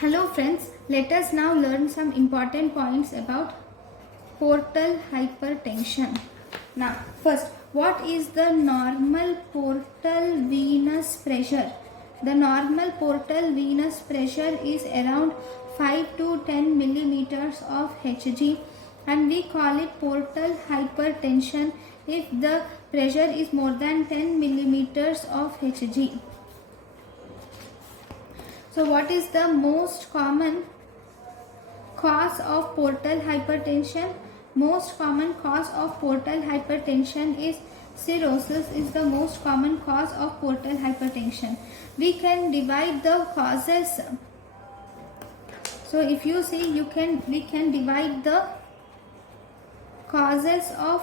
Hello friends, let us now learn some important points about portal hypertension. Now first, what is the normal portal venous pressure? The normal portal venous pressure is around 5 to 10 millimeters of Hg, and we call it portal hypertension if the pressure is more than 10 millimeters of Hg. So what is the most common cause of portal hypertension? Most common cause of portal hypertension is cirrhosis is the most common cause of portal hypertension. We can divide the causes. So if you see, we can divide the causes of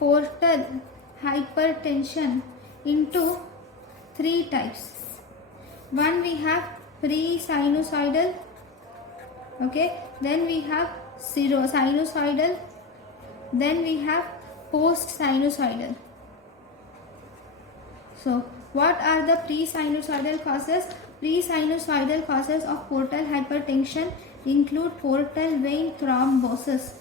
portal hypertension into three types. One, we have pre-sinusoidal, okay, then we have sinusoidal, then we have post-sinusoidal. So what are the pre-sinusoidal causes? Pre-sinusoidal causes of portal hypertension include portal vein thrombosis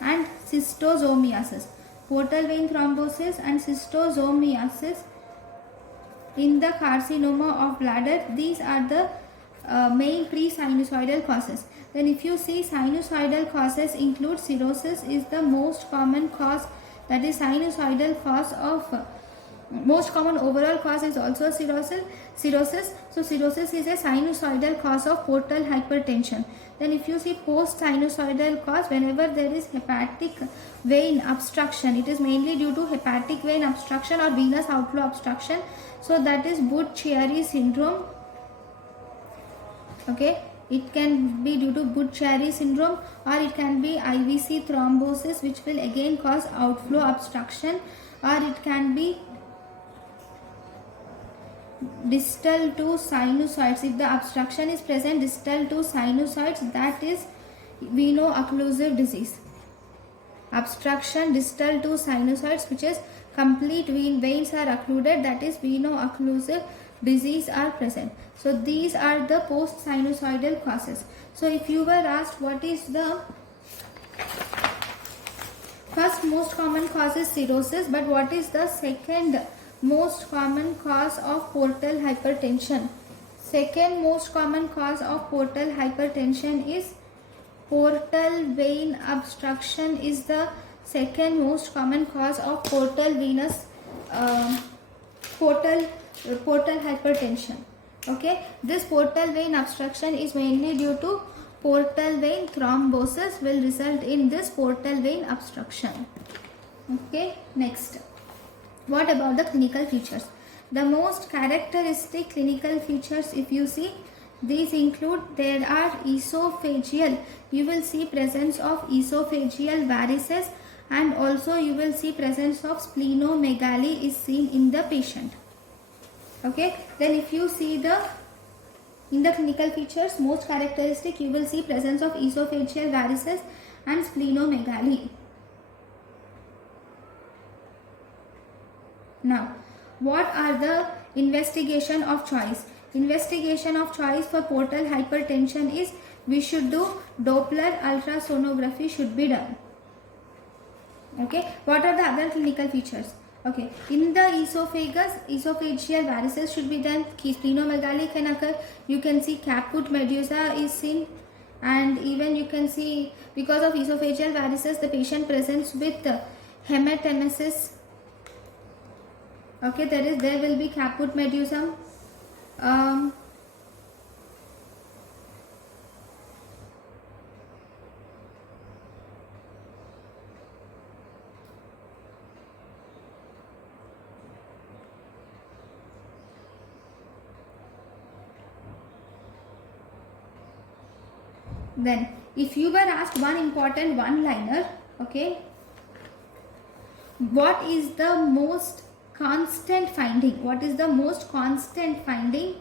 and schistosomiasis. Portal vein thrombosis and schistosomiasis in the carcinoma of bladder, these are the main pre-sinusoidal causes. Then if you see, sinusoidal causes include cirrhosis is the most common cause, that is sinusoidal cause of most common overall cause is also cirrhosis. So cirrhosis is a sinusoidal cause of portal hypertension. Then if you see post-sinusoidal cause, whenever there is hepatic vein obstruction, it is mainly due to hepatic vein obstruction or venous outflow obstruction. So that is Budd-Chiari syndrome. Okay, it can be due to Budd-Chiari syndrome, or it can be IVC thrombosis, which will again cause outflow obstruction, or it can be distal to sinusoids. If the obstruction is present distal to sinusoids, that is veno-occlusive disease. Obstruction distal to sinusoids, which is complete veins are occluded, that is veno-occlusive disease are present. So these are the post-sinusoidal causes. So if you were asked what is the first most common cause is cirrhosis, but what is the second most common cause of portal hypertension? Second most common cause of portal hypertension is portal vein obstruction is the second most common cause of portal venous portal hypertension. Okay, this portal vein obstruction is mainly due to portal vein thrombosis will result in this portal vein obstruction. Okay, next, what about the clinical features? The most characteristic clinical features, if you see, these include, there are esophageal, you will see presence of esophageal varices, and also you will see presence of splenomegaly is seen in the patient. Okay, then if you see in the clinical features, most characteristic, you will see presence of esophageal varices and splenomegaly. Now, what are the investigation of choice? Investigation of choice for portal hypertension is, we should do Doppler ultrasonography should be done. Okay, what are the other clinical features? Okay, in the esophagus, esophageal varices should be done, splenomegaly can occur, you can see caput medusa is seen, and even you can see, because of esophageal varices, the patient presents with hematemesis. Okay, there will be caput medusum. Then if you were asked one important one-liner, okay, what is the most constant finding? What is the most constant finding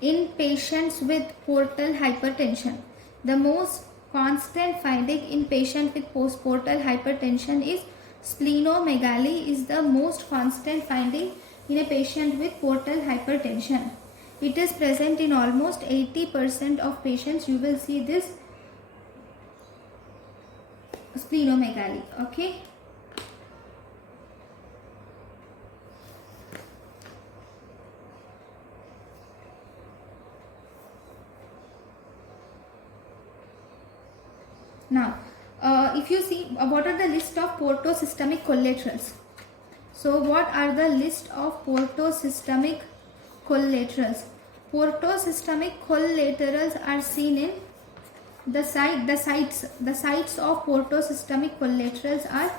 in patients with portal hypertension? The most constant finding in patient with postportal hypertension is splenomegaly is the most constant finding in a patient with portal hypertension. It is present in almost 80% of patients. You will see this splenomegaly. Okay. Now, if you see what are the list of portosystemic collaterals. So what are the list of portosystemic collaterals? Portosystemic collaterals are seen in the sites of portosystemic collaterals are: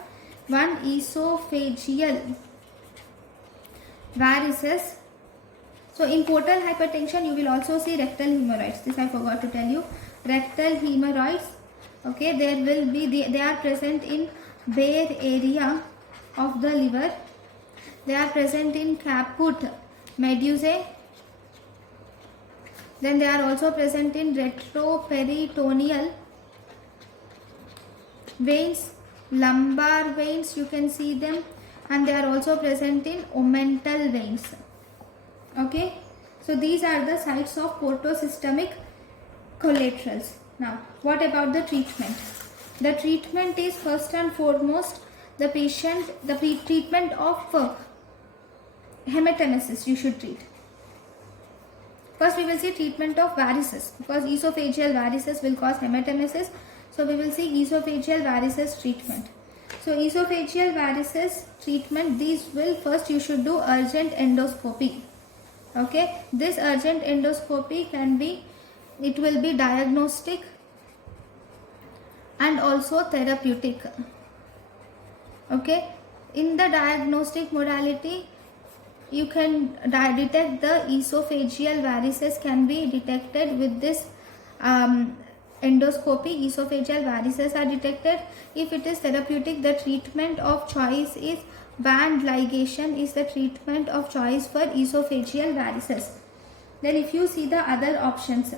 1. Esophageal varices. So in portal hypertension you will also see rectal hemorrhoids. This I forgot to tell you. Rectal hemorrhoids. Okay, there will be they are present in bare area of the liver. They are present in caput medusae. Then they are also present in retroperitoneal veins, lumbar veins, you can see them, and they are also present in omental veins. Okay, so these are the sites of portosystemic collaterals. Now, what about the treatment? The treatment is first and foremost the treatment of hematemesis you should treat. First we will see treatment of varices, because esophageal varices will cause hematemesis. So we will see esophageal varices treatment. So esophageal varices treatment, these will first you should do urgent endoscopy. Okay, this urgent endoscopy it will be diagnostic and also therapeutic. Okay, in the diagnostic modality you can detect the esophageal varices can be detected with this endoscopy. Esophageal varices are detected. If it is therapeutic, the treatment of choice is band ligation is the treatment of choice for esophageal varices. Then if you see the other options,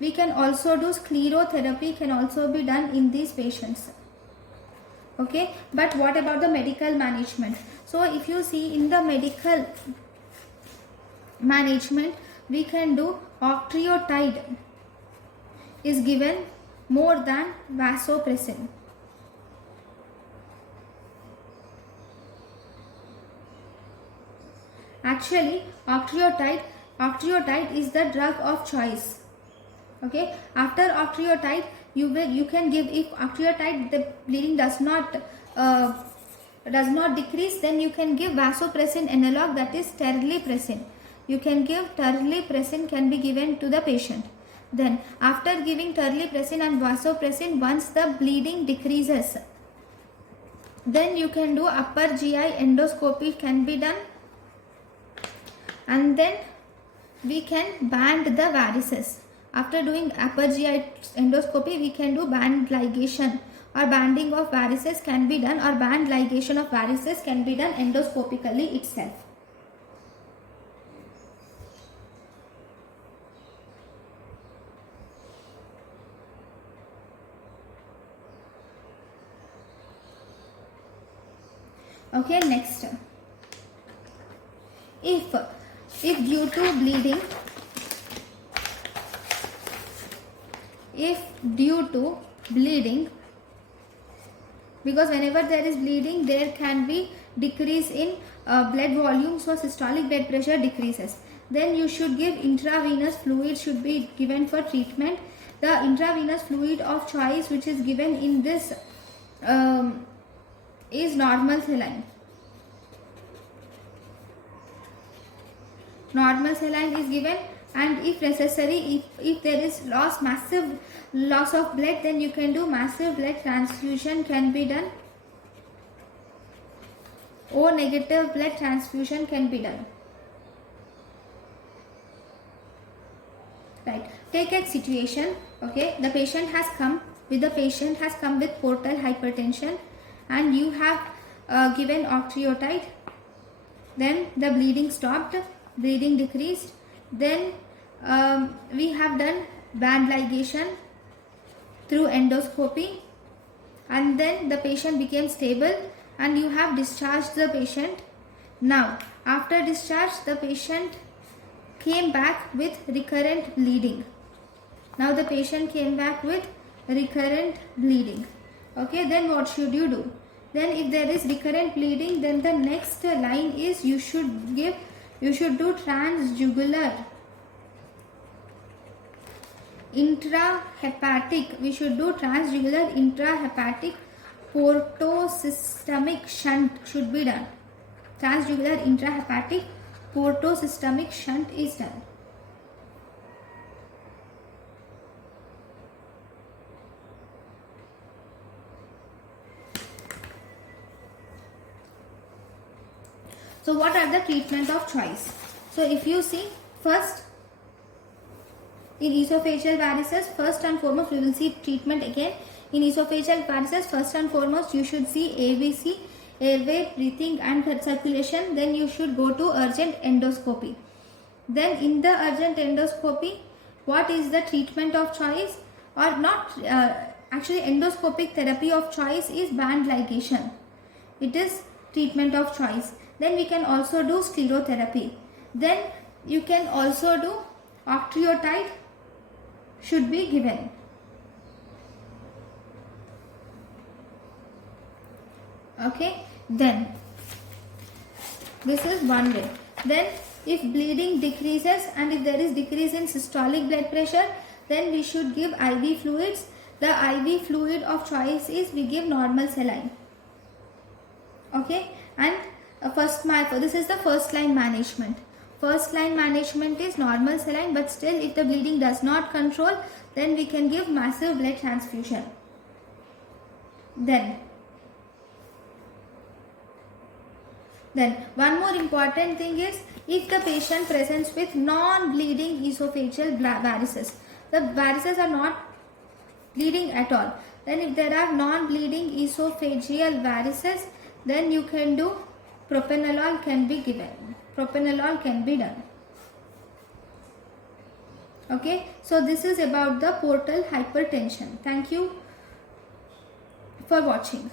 we can also do sclerotherapy, can also be done in these patients. Okay, but what about the medical management? So if you see in the medical management, we can do octreotide is given more than vasopressin. Actually, octreotide is the drug of choice. Okay, after octreotide you can give, if octreotide the bleeding does not decrease, then you can give vasopressin analog, that is terlipressin. You can give terlipressin, can be given to the patient. Then after giving terlipressin and vasopressin, once the bleeding decreases, then you can do upper GI endoscopy can be done, and then we can band the varices. After doing upper GI endoscopy, we can do band ligation, or banding of varices can be done, or band ligation of varices can be done endoscopically itself. Okay, next, if due to bleeding, because whenever there is bleeding, there can be decrease in blood volume, so systolic blood pressure decreases. Then you should give intravenous fluid, should be given for treatment. The intravenous fluid of choice which is given in this is normal saline. Normal saline is given, and if necessary, if there is massive loss of blood, then you can do massive blood transfusion can be done. O negative blood transfusion can be done. Right. Take a situation. Okay, the patient has come with portal hypertension, and you have given octreotide. Then the bleeding stopped, bleeding decreased. Then we have done band ligation through endoscopy, and then the patient became stable, and you have discharged the patient. Now after discharge, the patient came back with recurrent bleeding. Now the patient came back with recurrent bleeding. Okay, then what should you do? Then if there is recurrent bleeding, then the next line is you should do transjugular intrahepatic. We should do transjugular intrahepatic portosystemic shunt should be done. Transjugular intrahepatic portosystemic shunt is done. So what are the treatment of choice? So if you see, first in esophageal varices, first and foremost we will see treatment again. In esophageal varices, first and foremost you should see ABC, airway, breathing and circulation. Then you should go to urgent endoscopy. Then in the urgent endoscopy, what is the treatment of choice? Or not, actually endoscopic therapy of choice is band ligation. It is treatment of choice. Then we can also do sclerotherapy. Then you can also do octreotide should be given. Okay, then this is one way. Then if bleeding decreases and if there is decrease in systolic blood pressure, then we should give IV fluids. The IV fluid of choice is we give normal saline. Okay, and this is the first line management. First line management is normal saline, but still if the bleeding does not control, then we can give massive blood transfusion. Then one more important thing is, if the patient presents with non-bleeding esophageal varices, the varices are not bleeding at all. Then if there are non-bleeding esophageal varices, then you can do propranolol can be given. Propranolol can be done. Okay, so this is about the portal hypertension. Thank you for watching.